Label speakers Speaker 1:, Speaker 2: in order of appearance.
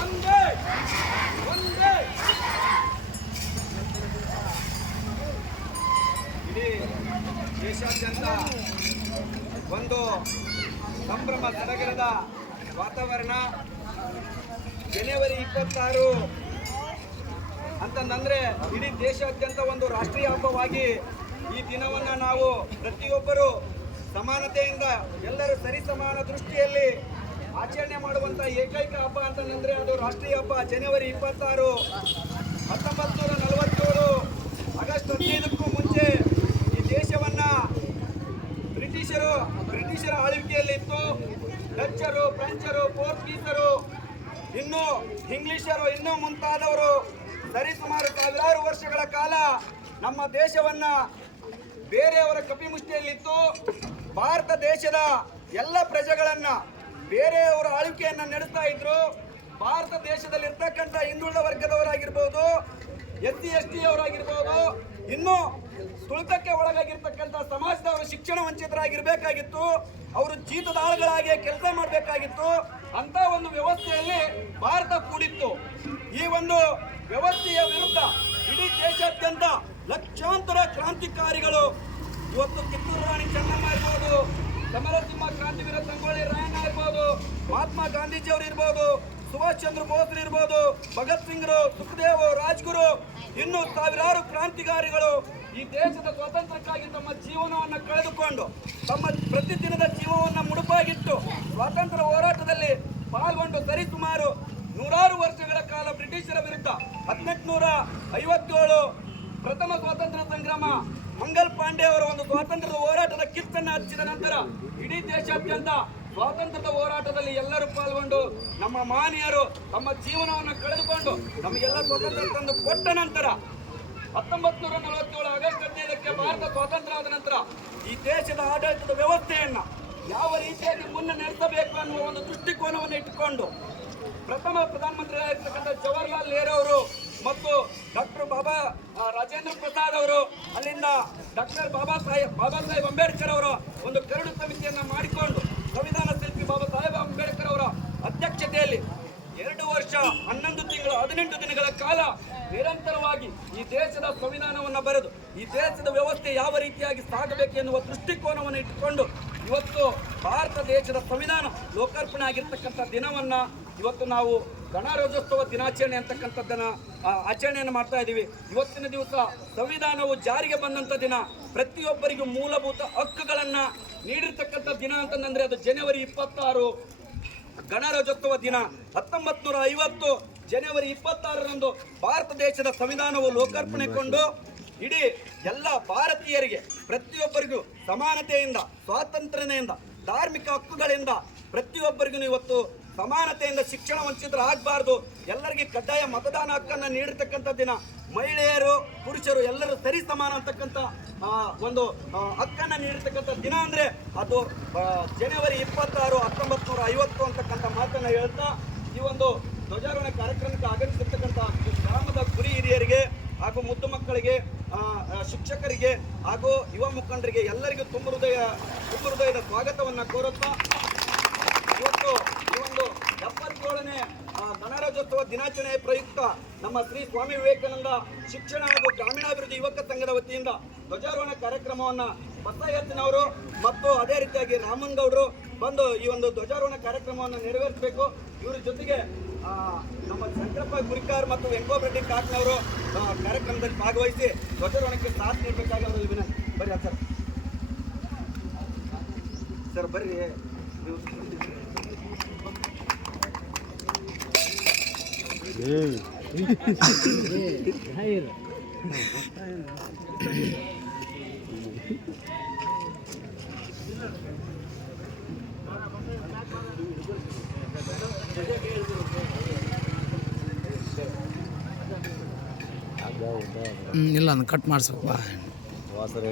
Speaker 1: ಒಂದೇ ಒಂದೇ ಇಡೀ ದೇಶಾದ್ಯಂತ ಒಂದು ಸಂಭ್ರಮ ಸಡಗರದ ವಾತಾವರಣ ಜನವರಿ ಇಪ್ಪತ್ತಾರು ಅಂತಂದ್ರೆ ಇಡೀ ದೇಶಾದ್ಯಂತ ಒಂದು ರಾಷ್ಟ್ರೀಯ ಹಬ್ಬವಾಗಿ ಈ ದಿನವನ್ನು ನಾವು ಪ್ರತಿಯೊಬ್ಬರು ಸಮಾನತೆಯಿಂದ ಎಲ್ಲರೂ ಸರಿ ಸಮಾನ ದೃಷ್ಟಿಯಲ್ಲಿ ಆಚರಣೆ ಮಾಡುವಂತ ಏಕೈಕ ಹಬ್ಬ ಅಂತಂದ್ರೆ ಅದು ರಾಷ್ಟ್ರೀಯ ಹಬ್ಬ, ಜನವರಿ ಇಪ್ಪತ್ತಾರು. ಹತ್ತೊಂಬತ್ತು ನೂರ ನಲವತ್ತೇಳು. ಆಗಸ್ಟ್ ಹದಿನೈದಕ್ಕೂ ಮುಂಚೆ ಈ ದೇಶವನ್ನ ಬ್ರಿಟಿಷರು, ಬ್ರಿಟಿಷರ ಆಳ್ವಿಕೆಯಲ್ಲಿತ್ತು. ಡಚ್ಚರು, ಫ್ರೆಂಚರು, ಪೋರ್ಚುಗೀಸರು, ಇನ್ನು ಇಂಗ್ಲಿಷರು, ಇನ್ನೂ ಮುಂತಾದವರು ಸರಿಸುಮಾರು ಸಾವಿರಾರು ವರ್ಷಗಳ ಕಾಲ ನಮ್ಮ ದೇಶವನ್ನ ಬೇರೆಯವರ ಕಪಿಮುಷ್ಟಿಯಲ್ಲಿತ್ತು. ಭಾರತ ದೇಶದ ಎಲ್ಲ ಪ್ರಜೆಗಳನ್ನ ಬೇರೆಯವರ ಆಳ್ವಿಕೆಯನ್ನು ನಡೆಸ್ತಾ ಇದ್ರು. ಭಾರತ ದೇಶದಲ್ಲಿ ಇರ್ತಕ್ಕಂಥ ಹಿಂದುಳಿದ ವರ್ಗದವರಾಗಿರ್ಬೋದು ಎಸ್ ಸಿ ಎಸ್ ಟಿ ಅವರಾಗಿರ್ಬೋದು, ಇನ್ನು ತುಳಿತಕ್ಕೆ ಒಳಗಾಗಿರ್ತಕ್ಕಂಥ ಸಮಾಜದವರು ಶಿಕ್ಷಣ ವಂಚಿತರಾಗಿರ್ಬೇಕಾಗಿತ್ತು. ಅವರು ಜೀತದಾಳುಗಳಾಗಿ ಕೆಲಸ ಮಾಡಬೇಕಾಗಿತ್ತು. ಅಂತ ಒಂದು ವ್ಯವಸ್ಥೆಯಲ್ಲಿ ಭಾರತ ಕೂಡಿತ್ತು. ಈ ಒಂದು ವ್ಯವಸ್ಥೆಯ ವಿರುದ್ಧ ಇಡೀ ದೇಶಾದ್ಯಂತ ಲಕ್ಷಾಂತರ ಕ್ರಾಂತಿಕಾರಿಗಳು, ಇವತ್ತು ಕಿತ್ತೂರು ರಾಣಿ ಚೆನ್ನಮ್ಮ ಇರ್ಬೋದು ಸಮರಸಿಂಹ ಕ್ರಾಂತಿವೀರ ಸಂಗೊಳ್ಳಿ, ರಾಯಣ್ಣ ಇರ್ಬೋದು, ಮಹಾತ್ಮ ಗಾಂಧೀಜಿ ಅವರು ಇರ್ಬೋದು, ಸುಭಾಷ್ ಚಂದ್ರ ಬೋಸ್ ಇರ್ಬೋದು, ಭಗತ್ ಸಿಂಗ್ರು, ಸುಖದೇವ್ ರಾಜ್ಗುರು, ಇನ್ನು ಸಾವಿರಾರು ಕ್ರಾಂತಿಕಾರಿಗಳು ಈ ದೇಶದ ಸ್ವಾತಂತ್ರ್ಯಕ್ಕಾಗಿ ತಮ್ಮ ಜೀವನವನ್ನು ಕಳೆದುಕೊಂಡು, ತಮ್ಮ ಪ್ರತಿದಿನದ ಜೀವವನ್ನು ಮುಡುಪಾಗಿಟ್ಟು, ಸ್ವಾತಂತ್ರ್ಯ ಹೋರಾಟದಲ್ಲಿ ಪಾಲ್ಗೊಂಡು ಸರಿಸುಮಾರು ನೂರಾರು ವರ್ಷಗಳ ಕಾಲ ಬ್ರಿಟಿಷರ ವಿರುದ್ಧ ಹದಿನೆಂಟುನೂರ ಐವತ್ತೇಳು ಪ್ರಥಮ ಸ್ವಾತಂತ್ರ್ಯ ಸಂಗ್ರಾಮ ಮಂಗಲ್ ಪಾಂಡೆ ಅವರ ಒಂದು ಸ್ವಾತಂತ್ರ್ಯದ ಹೋರಾಟದ ಕಿತ್ತನ್ನು ಹಚ್ಚಿದ ನಂತರ ಇಡೀ ದೇಶಾದ್ಯಂತ ಸ್ವಾತಂತ್ರ್ಯದ ಹೋರಾಟದಲ್ಲಿ ಎಲ್ಲರೂ ಪಾಲ್ಗೊಂಡು ನಮ್ಮ ಮಾನ್ಯರು ತಮ್ಮ ಜೀವನವನ್ನು ಕಳೆದುಕೊಂಡು ನಮಗೆಲ್ಲ ಸ್ವಾತಂತ್ರ್ಯ ತಂದು ಕೊಟ್ಟ ನಂತರ ಹತ್ತೊಂಬತ್ತು ನೂರ ನಲವತ್ತೇಳು ಆಗಸ್ಟ್ ಹದಿನೈದಕ್ಕೆ ಭಾರತ ಸ್ವಾತಂತ್ರ್ಯ ಆದ ನಂತರ ಈ ದೇಶದ ಆಡಳಿತದ ವ್ಯವಸ್ಥೆಯನ್ನು ಯಾವ ರೀತಿಯಲ್ಲಿ ಮುನ್ನ ನಡೆಸಬೇಕು ಅನ್ನುವ ಒಂದು ದೃಷ್ಟಿಕೋನವನ್ನು ಇಟ್ಟುಕೊಂಡು ಪ್ರಥಮ ಪ್ರಧಾನಮಂತ್ರಿಯಾಗಿರ್ತಕ್ಕಂಥ ಜವಾಹರ್ಲಾಲ್ ನೆಹರು ಅವರು ಮತ್ತು ರಾಜೇಂದ್ರ ಪ್ರಸಾದ್ ಅವರು, ಅಲ್ಲಿಂದ ಡಾಕ್ಟರ್ ಬಾಬಾ ಸಾಹೇಬ್ ಬಾಬಾ ಸಾಹೇಬ್ ಅಂಬೇಡ್ಕರ್ ಅವರ ಒಂದು ಕರಡು ಸಮಿತಿಯನ್ನ ಮಾಡಿಕೊಂಡು ಸಂವಿಧಾನ ಶಿಲ್ಪಿ ಬಾಬಾ ಸಾಹೇಬ್ ಅಂಬೇಡ್ಕರ್ ಅವರ ಅಧ್ಯಕ್ಷತೆಯಲ್ಲಿ ಎರಡು ವರ್ಷ, ಹನ್ನೊಂದು ತಿಂಗಳು, ಹದಿನೆಂಟು ದಿನಗಳ ಕಾಲ ನಿರಂತರವಾಗಿ ಈ ದೇಶದ ಸಂವಿಧಾನವನ್ನು ಬರೆದು, ಈ ದೇಶದ ವ್ಯವಸ್ಥೆ ಯಾವ ರೀತಿಯಾಗಿ ಸಾಗಬೇಕು ಎನ್ನುವ ದೃಷ್ಟಿಕೋನವನ್ನು ಇಟ್ಟುಕೊಂಡು ಇವತ್ತು ಭಾರತ ದೇಶದ ಸಂವಿಧಾನ ಲೋಕಾರ್ಪಣೆ ಆಗಿರ್ತಕ್ಕಂಥ ದಿನವನ್ನು ಇವತ್ತು ನಾವು ಗಣರಾಜ್ಯೋತ್ಸವ ದಿನಾಚರಣೆ ಅಂತಕ್ಕಂಥದ್ದನ್ನ ಆಚರಣೆಯನ್ನು ಮಾಡ್ತಾ ಇದ್ದೀವಿ. ಇವತ್ತಿನ ದಿವಸ ಸಂವಿಧಾನವು ಜಾರಿಗೆ ಬಂದಂಥ ದಿನ. ಪ್ರತಿಯೊಬ್ಬರಿಗೂ ಮೂಲಭೂತ ಹಕ್ಕುಗಳನ್ನ ನೀಡಿರ್ತಕ್ಕಂಥ ದಿನ ಅಂತಂದ್ರೆ ಅದು ಜನವರಿ ಇಪ್ಪತ್ತಾರು. ಗಣರಾಜ್ಯೋತ್ಸವ ದಿನ. ಹತ್ತೊಂಬತ್ತು ನೂರ ಐವತ್ತು ಜನವರಿ ಇಪ್ಪತ್ತಾರರಂದು ಭಾರತ ದೇಶದ ಸಂವಿಧಾನವು ಲೋಕಾರ್ಪಣೆಗೊಂಡು ಇಡೀ ಎಲ್ಲ ಭಾರತೀಯರಿಗೆ, ಪ್ರತಿಯೊಬ್ಬರಿಗೂ ಸಮಾನತೆಯಿಂದ, ಸ್ವಾತಂತ್ರ್ಯದಿಂದ, ಧಾರ್ಮಿಕ ಹಕ್ಕುಗಳಿಂದ ಪ್ರತಿಯೊಬ್ಬರಿಗೂ ಇವತ್ತು ಸಮಾನತೆಯಿಂದ ಶಿಕ್ಷಣ ವಂಚಿತರಾಗಬಾರ್ದು ಎಲ್ಲರಿಗೆ ಕಡ್ಡಾಯ ಮತದಾನ ಹಕ್ಕನ್ನು ನೀಡಿರ್ತಕ್ಕಂಥ ದಿನ. ಮಹಿಳೆಯರು, ಪುರುಷರು ಎಲ್ಲರೂ ಸರಿ ಸಮಾನ ಅಂತಕ್ಕಂಥ ಒಂದು ಹಕ್ಕನ್ನ ನೀಡಿರ್ತಕ್ಕಂಥ ದಿನ ಅಂದ್ರೆ ಅದು ಜನವರಿ ಇಪ್ಪತ್ತಾರು ಹತ್ತೊಂಬತ್ತು ನೂರ ಐವತ್ತು ಅಂತಕ್ಕಂಥ ಮಾತನ್ನ ಹೇಳ್ತಾ, ಈ ಒಂದು ಧ್ವಜಾರೋಹಣ ಕಾರ್ಯಕ್ರಮಕ್ಕೆ ಆಗಮಿಸಿರ್ತಕ್ಕಂಥ ಗ್ರಾಮದ ಗುರಿ ಹಿರಿಯರಿಗೆ ಹಾಗೂ ಮುದ್ದು ಮಕ್ಕಳಿಗೆ ಶಿಕ್ಷಕರಿಗೆ ಹಾಗೂ ಯುವ ಮುಖಂಡರಿಗೆ ಎಲ್ಲರಿಗೂ ತುಂಬ ಹೃದಯ, ತುಂಬ ಹೃದಯದ ಸ್ವಾಗತವನ್ನ ಕೋರುತ್ತಾ ಈ ಒಂದು ಎಪ್ಪತ್ತೇಳನೇ ಗಣರಾಜ್ಯೋತ್ಸವ ದಿನಾಚರಣೆ ಪ್ರಯುಕ್ತ ನಮ್ಮ ಶ್ರೀ ಸ್ವಾಮಿ ವಿವೇಕಾನಂದ ಶಿಕ್ಷಣ ಹಾಗೂ ಗ್ರಾಮೀಣಾಭಿವೃದ್ಧಿ ಯುವಕ ಸಂಘದ ವತಿಯಿಂದ ಧ್ವಜಾರೋಹಣ ಕಾರ್ಯಕ್ರಮವನ್ನ ಬಸಯ್ಯಪ್ಪನವರು ಮತ್ತು ಅದೇ ರೀತಿಯಾಗಿ ರಾಮನ್ ಗೌಡರು ಬಂದು ಈ ಒಂದು ಧ್ವಜಾರೋಹಣ ಕಾರ್ಯಕ್ರಮವನ್ನು ನೆರವೇರಿಸಬೇಕು. ಇವರ ಜೊತೆಗೆ ನಮ್ಮ ಶಂಕರಪ್ಪ ಗುರಿಕಾರ್ ಮತ್ತು ವೆಂಕೋಬರೆಡ್ಡಿ ಕಾಟ್ನವರು ಕಾರ್ಯಕ್ರಮದಲ್ಲಿ ಭಾಗವಹಿಸಿ ಧ್ವಜಾರೋಹಣಕ್ಕೆ ಸಾಥ್ ನೀಡಬೇಕಾಗಿ ಅವರಲ್ಲಿ ವಿನಂತಿ. ಬರ್ರಿ ಸರ್ ಸರ್, ಬರ್ರಿ.
Speaker 2: ಇಲ್ಲ ಕಟ್ ಮಾಡಿಸ್ಬೇಕು
Speaker 3: ವಾಸರ